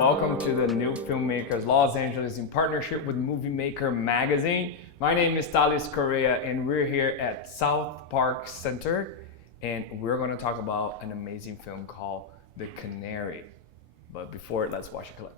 welcome to the New Filmmakers Los Angeles in partnership with Movie Maker magazine. My name is Talis Correa and we're here at South Park Center and we're going to talk about an amazing film called The Canary. But before, let's watch a clip.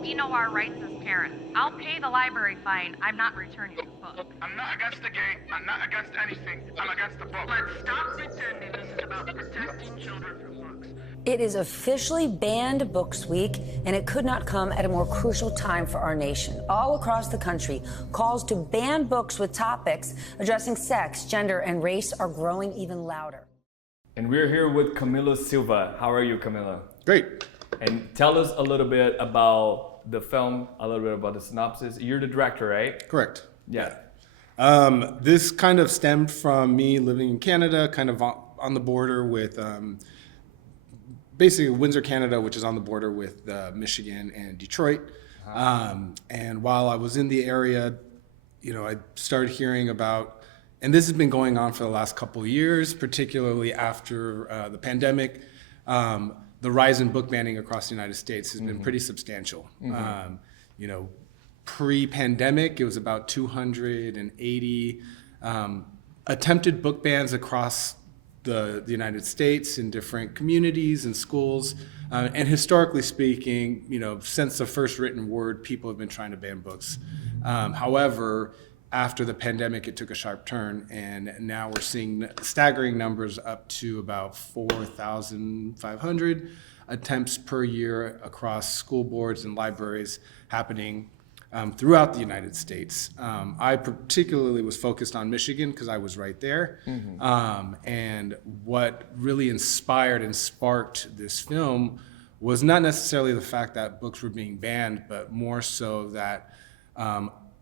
We know our rights as parents. I'll pay the library fine. I'm not returning the book. I'm not against the gang. I'm not against anything. I'm against the book. Let's stop pretending this is about protecting children from books. It is officially Banned Books Week, and it could not come at a more crucial time for our nation. All across the country, calls to ban books with topics addressing sex, gender, and race are growing even louder. And we're here with Camilo Silva. How are you, Camilo? Great. And tell us a little bit about the film, a little bit about the synopsis. You're the director, right? Correct. Yeah. This kind of stemmed from me living in Canada, kind of on the border with basically Windsor, Canada, which is on the border with Michigan and Detroit. And while I was in the area, I started hearing about, and this has been going on for the last couple of years, particularly after the pandemic. The rise in book banning across the United States has been pretty substantial. Pre-pandemic, it was about 280 attempted book bans across the United States in different communities and schools. And historically speaking, since the first written word, people have been trying to ban books. However, after the pandemic, it took a sharp turn, and now we're seeing staggering numbers up to about 4,500 attempts per year across school boards and libraries happening throughout the United States. I particularly was focused on Michigan because I was right there. And what really inspired and sparked this film was not necessarily the fact that books were being banned, but more so that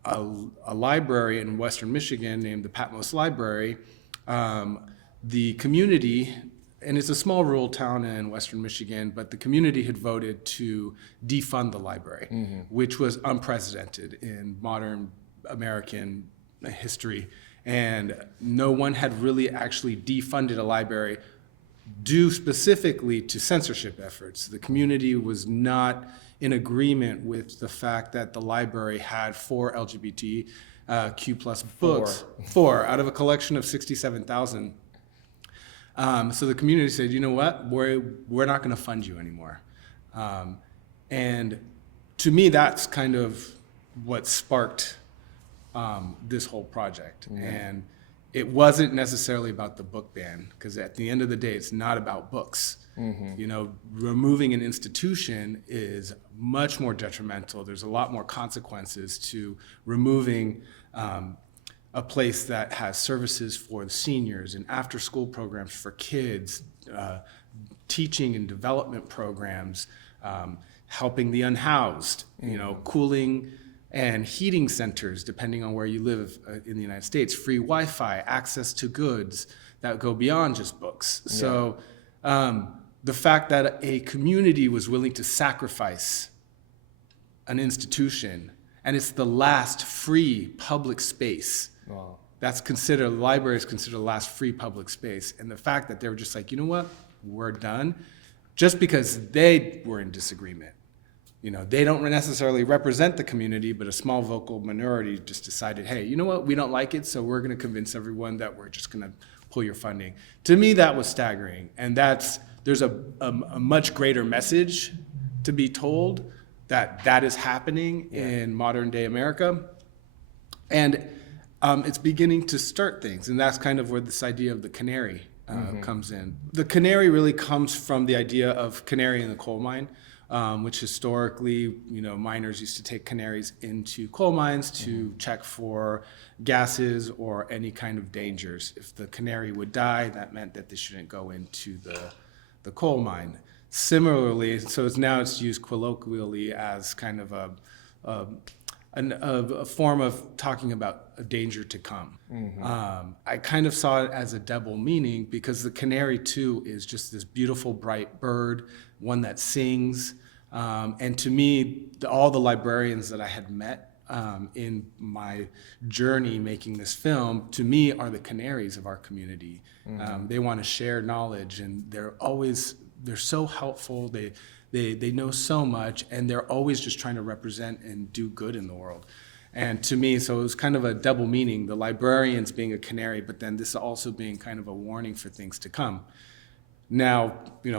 a library in Western Michigan named the Patmos Library, the community, and it's a small rural town in Western Michigan, but the community had voted to defund the library, which was unprecedented in modern American history. And no one had really actually defunded a library due specifically to censorship efforts. The community was not in agreement with the fact that the library had 4 LGBTQ plus books, 4 out of a collection of 67,000. So the community said, you know what, we're not going to fund you anymore. And to me, that's kind of what sparked this whole project. And it wasn't necessarily about the book ban, because at the end of the day, it's not about books. Removing an institution is much more detrimental. There's a lot more consequences to removing a place that has services for the seniors and after-school programs for kids, teaching and development programs, helping the unhoused, cooling and heating centers, depending on where you live in the United States, free Wi-Fi, access to goods that go beyond just books. Yeah. So the fact that a community was willing to sacrifice an institution, and it's the last free public space. Wow. The library is considered the last free public space. And the fact that they were just like, you know what, we're done, just because they were in disagreement. They don't necessarily represent the community, but a small vocal minority just decided, hey, you know what, we don't like it, so we're gonna convince everyone that we're just gonna pull your funding. To me, that was staggering. And there's a much greater message to be told that is happening in modern day America. And it's beginning to start things. And that's kind of where this idea of the canary comes in. The canary really comes from the idea of canary in the coal mine, which historically, miners used to take canaries into coal mines to check for gases or any kind of dangers. If the canary would die, that meant that they shouldn't go into the coal mine. Similarly, so it's used colloquially as kind of a form of talking about a danger to come. I kind of saw it as a double meaning, because the canary too is just this beautiful bright bird, one that sings. And to me, all the librarians that I had met in my journey making this film, to me, are the canaries of our community. They want to share knowledge, and they're so helpful. They know so much, and they're always just trying to represent and do good in the world. And to me, so it was kind of a double meaning, the librarians being a canary, but then this also being kind of a warning for things to come. Now,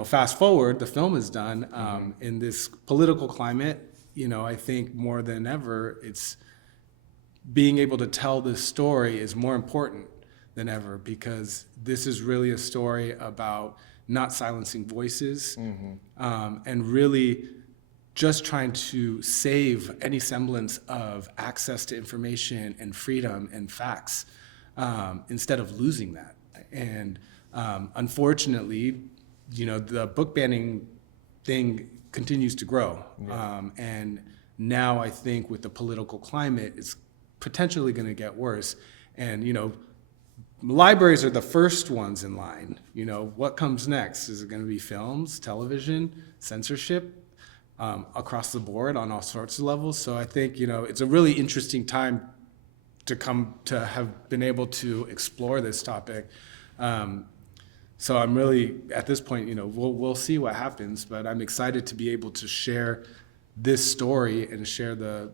fast forward, the film is done. In this political climate, I think more than ever, it's being able to tell this story is more important than ever, because this is really a story about not silencing voices, and really just trying to save any semblance of access to information and freedom and facts, instead of losing that. And unfortunately, the book banning thing continues to grow. And now I think with the political climate, it's potentially going to get worse. And, libraries are the first ones in line. What comes next? Is it going to be films, television, censorship, across the board on all sorts of levels? So I think, it's a really interesting time to have been able to explore this topic. So I'm really, at this point, we'll see what happens, but I'm excited to be able to share this story and share the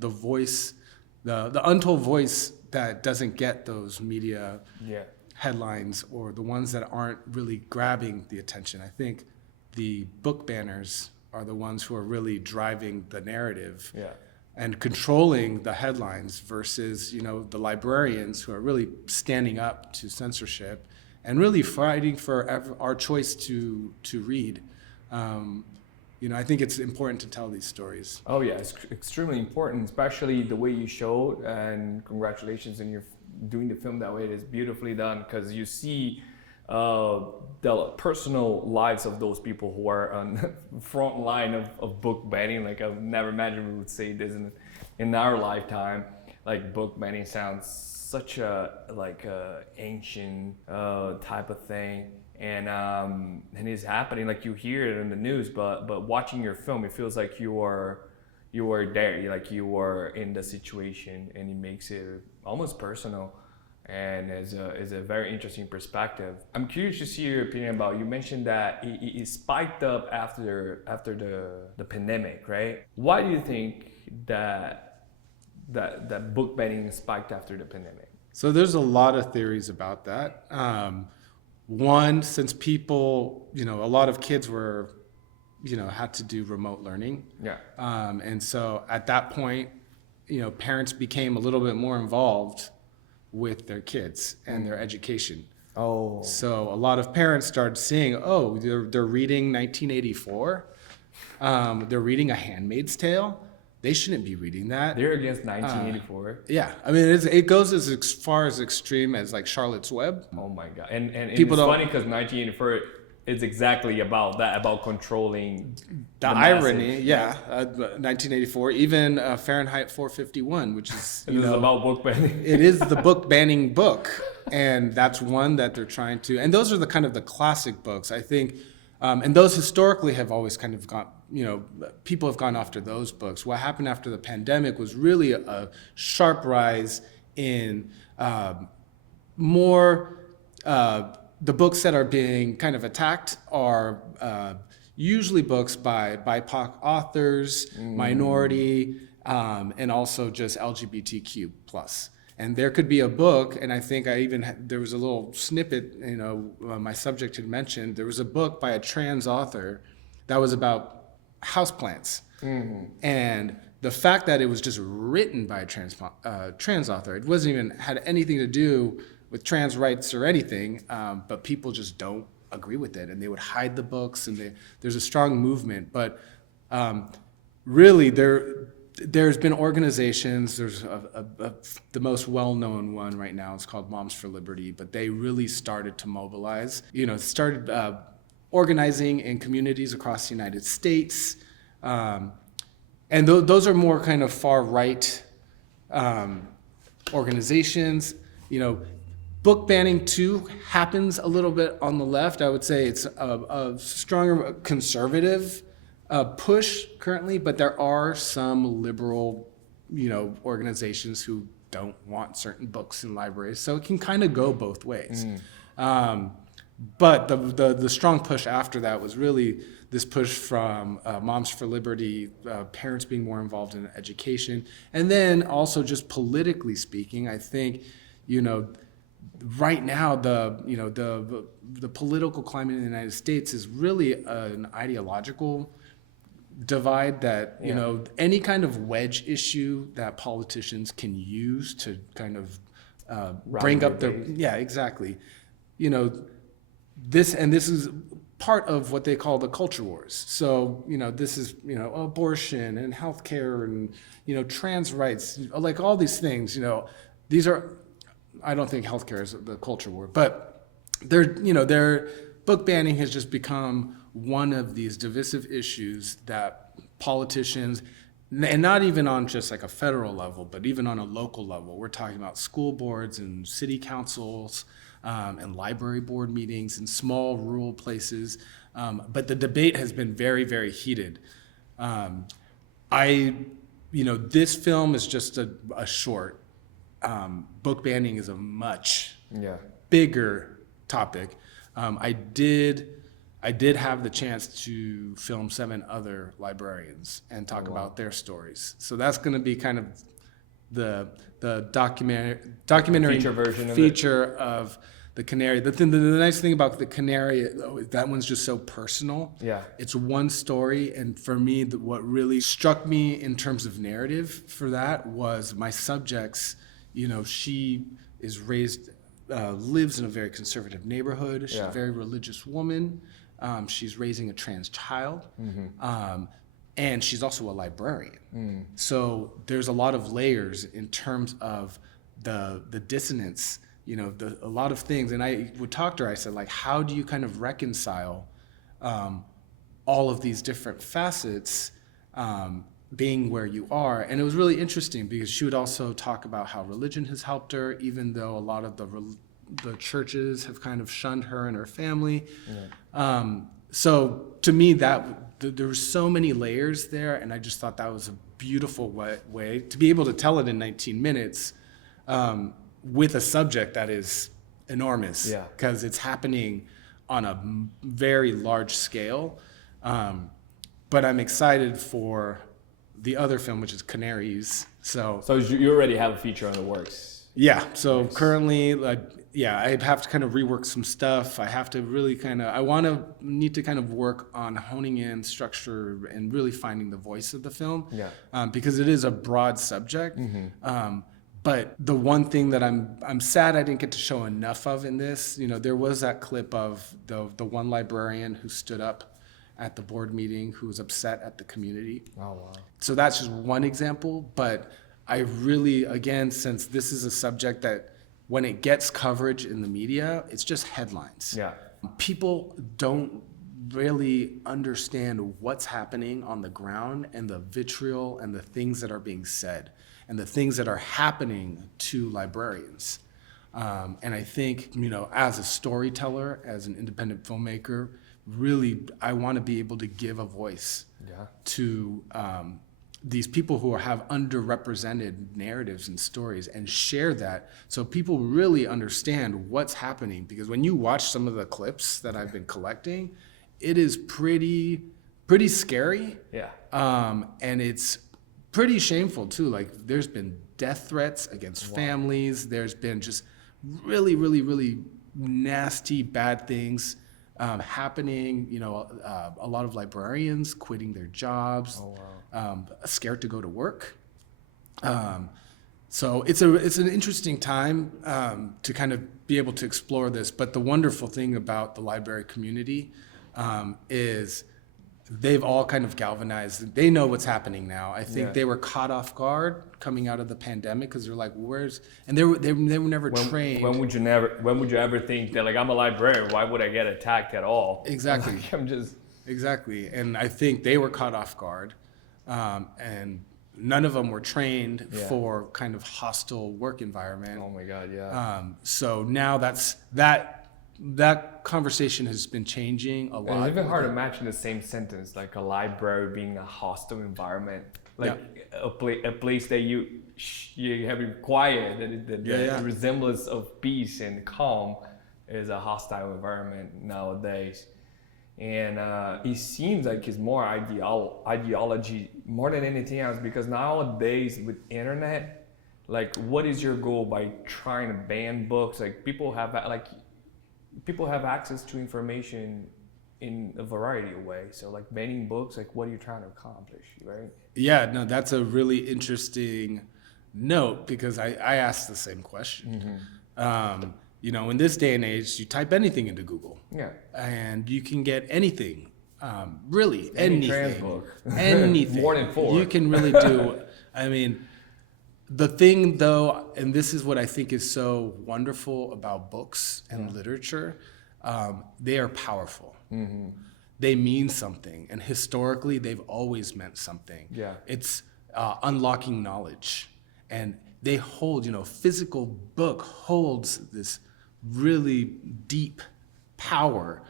voice, the untold voice that doesn't get those media headlines, or the ones that aren't really grabbing the attention. I think the book banners are the ones who are really driving the narrative and controlling the headlines, versus, the librarians who are really standing up to censorship and really fighting for our choice to read. I think it's important to tell these stories. Oh yeah, it's extremely important, especially the way you showed, and congratulations on your doing the film that way. It is beautifully done, because you see the personal lives of those people who are on the front line of book banning. Like, I've never imagined we would say this in our lifetime. Like, book banning sounds such a ancient type of thing, and it's happening. Like, you hear it in the news, but watching your film, it feels like you are there, like you are in the situation, and it makes it almost personal, and is a very interesting perspective. I'm curious to see your opinion about, you mentioned that it spiked up after the pandemic, right? Why do you think that book banning spiked after the pandemic? So there's a lot of theories about that. One, since people, a lot of kids were, had to do remote learning. And so at that point, parents became a little bit more involved with their kids and their education. So a lot of parents started seeing, they're reading 1984. They're reading A Handmaid's Tale. They shouldn't be reading that. They're against 1984. Yeah, I mean, it goes as far as extreme as like Charlotte's Web. Oh my God! And People it's funny because 1984 is exactly about that, about controlling the irony. 1984, even Fahrenheit 451, which is is about book banning. It is the book banning book, and that's one that they're trying to. And those are the kind of the classic books, I think. And those historically have always kind of gone, people have gone after those books. What happened after the pandemic was really a sharp rise in more, the books that are being kind of attacked are usually books by BIPOC authors, minority, and also just LGBTQ plus. And there could be a book, and I think there was a little snippet, my subject had mentioned, there was a book by a trans author that was about houseplants. And the fact that it was just written by a trans author, it wasn't even had anything to do with trans rights or anything, but people just don't agree with it, and they would hide the books, and there's a strong movement. But really, there's been organizations, there's the most well-known one right now, it's called Moms for Liberty, but they really started to mobilize, started organizing in communities across the United States. And those are more kind of far-right organizations. Book banning too happens a little bit on the left. I would say it's a stronger conservative push currently, but there are some liberal organizations who don't want certain books in libraries. So it can kind of go both ways. But the strong push after that was really this push from Moms for Liberty, parents being more involved in education, and then also just politically speaking, I think, right now the political climate in the United States is really an ideological divide that any kind of wedge issue that politicians can use to kind of bring up their exactly. This is part of what they call the culture wars. So, this is, abortion and healthcare and, trans rights, like all these things, these are, I don't think healthcare is the culture war, but their book banning has just become one of these divisive issues that politicians, and not even on just like a federal level, but even on a local level, we're talking about school boards and city councils, and library board meetings in small rural places. But the debate has been very, very heated. This film is just a short. Book banning is a much bigger topic. I did have the chance to film 7 other librarians and talk about their stories. So that's going to be kind of the documentary feature of the Canary. The nice thing about the Canary, that one's just so personal. Yeah, it's one story, and for me, what really struck me in terms of narrative for that was my subjects. She is raised, lives in a very conservative neighborhood. She's a very religious woman. She's raising a trans child. And she's also a librarian. So there's a lot of layers in terms of the dissonance, a lot of things. And I would talk to her, I said, like, how do you kind of reconcile all of these different facets being where you are? And it was really interesting because she would also talk about how religion has helped her, even though a lot of the churches have kind of shunned her and her family. So to me, there were so many layers there, and I just thought that was a beautiful way to be able to tell it in 19 minutes with a subject that is enormous, because it's happening on a very large scale. But I'm excited for the other film, which is Canaries. So you already have a feature on the works. Yeah. So currently, I have to kind of rework some stuff. I have to really need to kind of work on honing in structure and really finding the voice of the film. Because it is a broad subject. But the one thing that I'm sad I didn't get to show enough of in this, there was that clip of the one librarian who stood up at the board meeting who was upset at the community. Oh, wow. So that's just one example, but I really, again, since this is a subject that when it gets coverage in the media, it's just headlines. People don't really understand what's happening on the ground and the vitriol and the things that are being said and the things that are happening to librarians. And I think, as a storyteller, as an independent filmmaker, really, I want to be able to give a voice to these people who have underrepresented narratives and stories and share that so people really understand what's happening. Because when you watch some of the clips that I've been collecting, it is pretty scary. And it's pretty shameful too. Like, there's been death threats against families. There's been just really, really, really nasty, bad things happening. A lot of librarians quitting their jobs, scared to go to work. So it's an interesting time to kind of be able to explore this. But the wonderful thing about the library community is they've all kind of galvanized. They know what's happening now. I think they were caught off guard coming out of the pandemic because they're like, and they were never trained. When would you ever think that, like, I'm a librarian, why would I get attacked at all? Exactly. Exactly. And I think they were caught off guard, and none of them were trained for kind of hostile work environment. Oh my God, yeah. So now that that conversation has been changing a lot. It's even hard to match in the same sentence, like a library being a hostile environment, like a place that you have been quiet, that the resemblance of peace and calm is a hostile environment nowadays. And it seems like it's more ideology more than anything else, because nowadays with internet, like what is your goal by trying to ban books? Like people have access to information in a variety of ways. So like banning books, like what are you trying to accomplish, right? Yeah, no, that's a really interesting note, because I asked the same question. You know, in this day and age, you type anything into Google, and you can get anything, really anything, trans book. Anything. More than 4. You can really do. I mean, the thing though, and this is what I think is so wonderful about books and literature, they are powerful. They mean something, and historically, they've always meant something. It's unlocking knowledge, and they hold, you know, physical book holds this really deep power,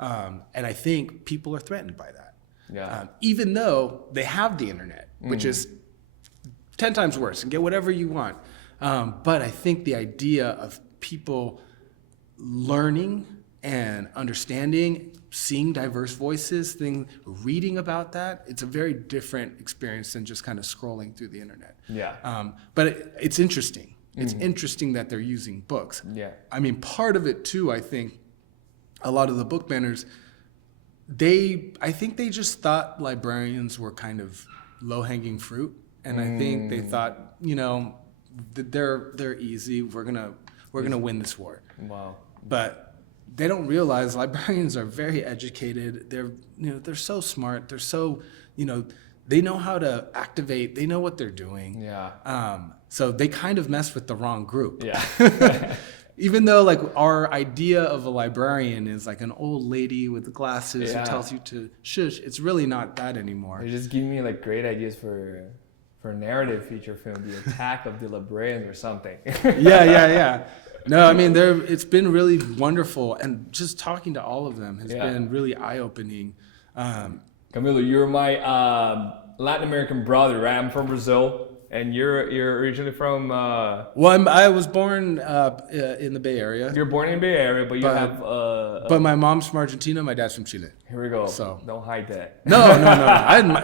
and I think people are threatened by that. Even though they have the internet, which is 10 times worse, and get whatever you want. But I think the idea of people learning and understanding, seeing diverse voices, reading about that, it's a very different experience than just kind of scrolling through the internet. But it's interesting. It's interesting that they're using books. I mean, part of it too, I think, a lot of the book banners, I think they just thought librarians were kind of low-hanging fruit, and I think they thought, you know, they're easy. We're gonna win this war. But they don't realize librarians are very educated. They're so smart. They're so, you know, they know how to activate. They know what they're doing. So they kind of mess with the wrong group. Even though like our idea of a librarian is like an old lady with glasses who tells you to shush, it's really not that anymore. You're just giving me like great ideas for a narrative feature film, The Attack of the Librarians or something. No, I mean, it's been really wonderful, and just talking to all of them has been really eye-opening. Camilo, you're my Latin American brother, right? I'm from Brazil, and you're originally from... Well, I was born in the Bay Area. You're born in the Bay Area, but you have... But my mom's from Argentina, my dad's from Chile. Here we go. So don't hide that. No.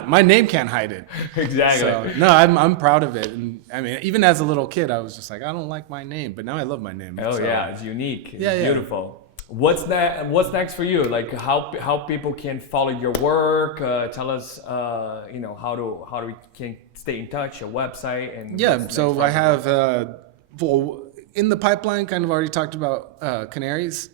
My name can't hide it. Exactly. So, no, I'm proud of it. And I mean, even as a little kid, I was just like, I don't like my name, but now I love my name. Oh, so. Yeah, it's unique. It's beautiful. What's next for you? Like how people can follow your work? Tell us, you know, how we can stay in touch, your website, and so I have in the pipeline. Kind of already talked about Canaries.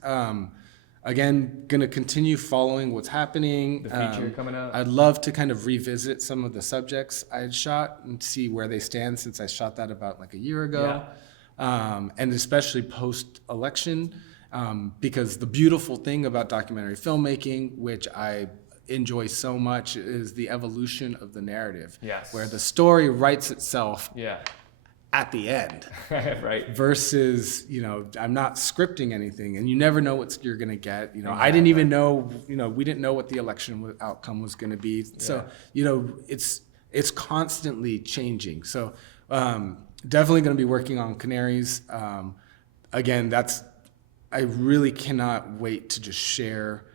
Again, gonna continue following what's happening. The feature coming up. I'd love to kind of revisit some of the subjects I had shot and see where they stand, since I shot that about like a year ago, and especially post-election. Because the beautiful thing about documentary filmmaking, which I enjoy so much, is the evolution of the narrative. Where the story writes itself at the end. Right. Versus, you know, I'm not scripting anything, and you never know what you're going to get. You know, I didn't even know, you know, we didn't know what the election outcome was going to be. So, you know, it's constantly changing. So definitely going to be working on Canaries. Again, I really cannot wait to just share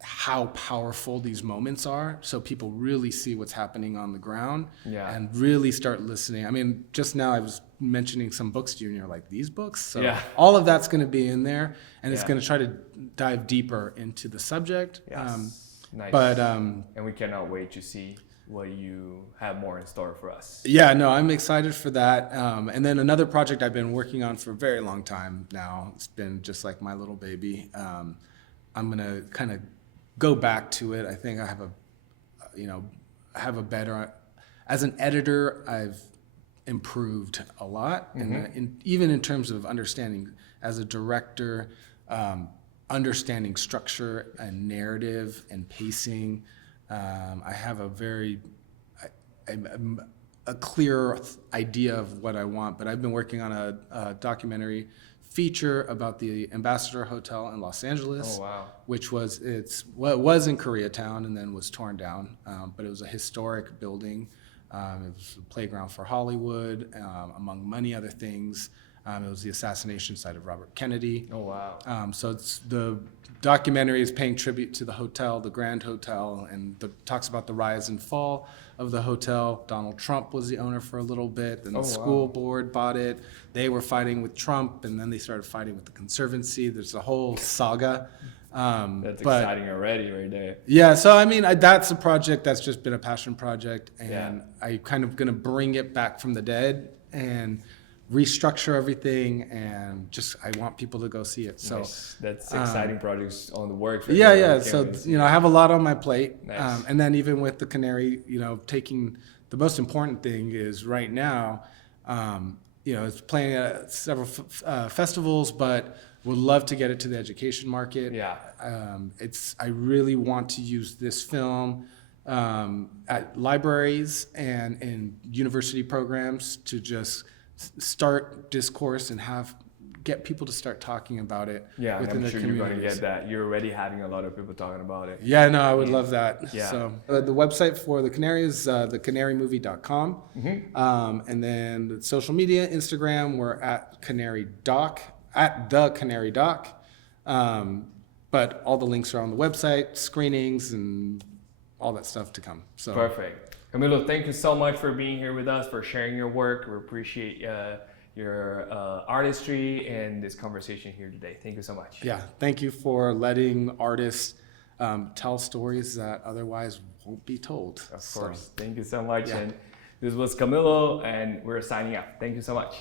how powerful these moments are, so people really see what's happening on the ground and really start listening. I mean, just now I was mentioning some books to you, and you're like, these books? So all of that's going to be in there, and it's going to try to dive deeper into the subject. Nice. But and we cannot wait to see what you have more in store for us. I'm excited for that. And then another project I've been working on for a very long time now. It's been just like my little baby. I'm gonna kind of go back to it. I think I have a better, as an editor, I've improved a lot, and even in terms of understanding, as a director, understanding structure and narrative and pacing. I have a clear idea of what I want, but I've been working on a documentary feature about the Ambassador Hotel in Los Angeles, Oh, wow. which was it was in Koreatown and then was torn down, but it was a historic building. It was a playground for Hollywood, among many other things. It was the assassination site of Robert Kennedy. Oh, wow. So the documentary is paying tribute to the hotel, the Grand Hotel, and talks about the rise and fall of the hotel. Donald Trump was the owner for a little bit, then Oh, the wow. school board bought it. They were fighting with Trump, and then they started fighting with the Conservancy. There's a whole saga. That's but- exciting already right there. Yeah, so I mean, that's a project that's just been a passion project, and Yeah. I kind of gonna bring it back from the dead and restructure everything, and just I want people to go see it. So Nice. That's exciting projects on the works. yeah, right yeah. there. So Can't wait to I have a lot on my plate, Nice. and then even with the Canary, taking the most important thing is right now, it's playing at several festivals, but would love to get it to the education market. Yeah. I really want to use this film at libraries and in university programs to just start discourse and get people to start talking about it Yeah, and within I'm their sure you're going to communities. get that. You're already having a lot of people talking about it. Yeah, no, I would love that. Yeah. So the website for the Canary is thecanarymovie.com. And then the social media, Instagram, we're at Canary Doc, at the Canary Doc. But all the links are on the website, screenings, and all that stuff to come. So Perfect. Camilo, thank you so much for being here with us, for sharing your work. We appreciate your artistry and this conversation here today. Thank you so much. yeah, thank you for letting artists tell stories that otherwise won't be told. Of course. Thank you so much. Yeah. And this was Camilo, and we're signing out. Thank you so much.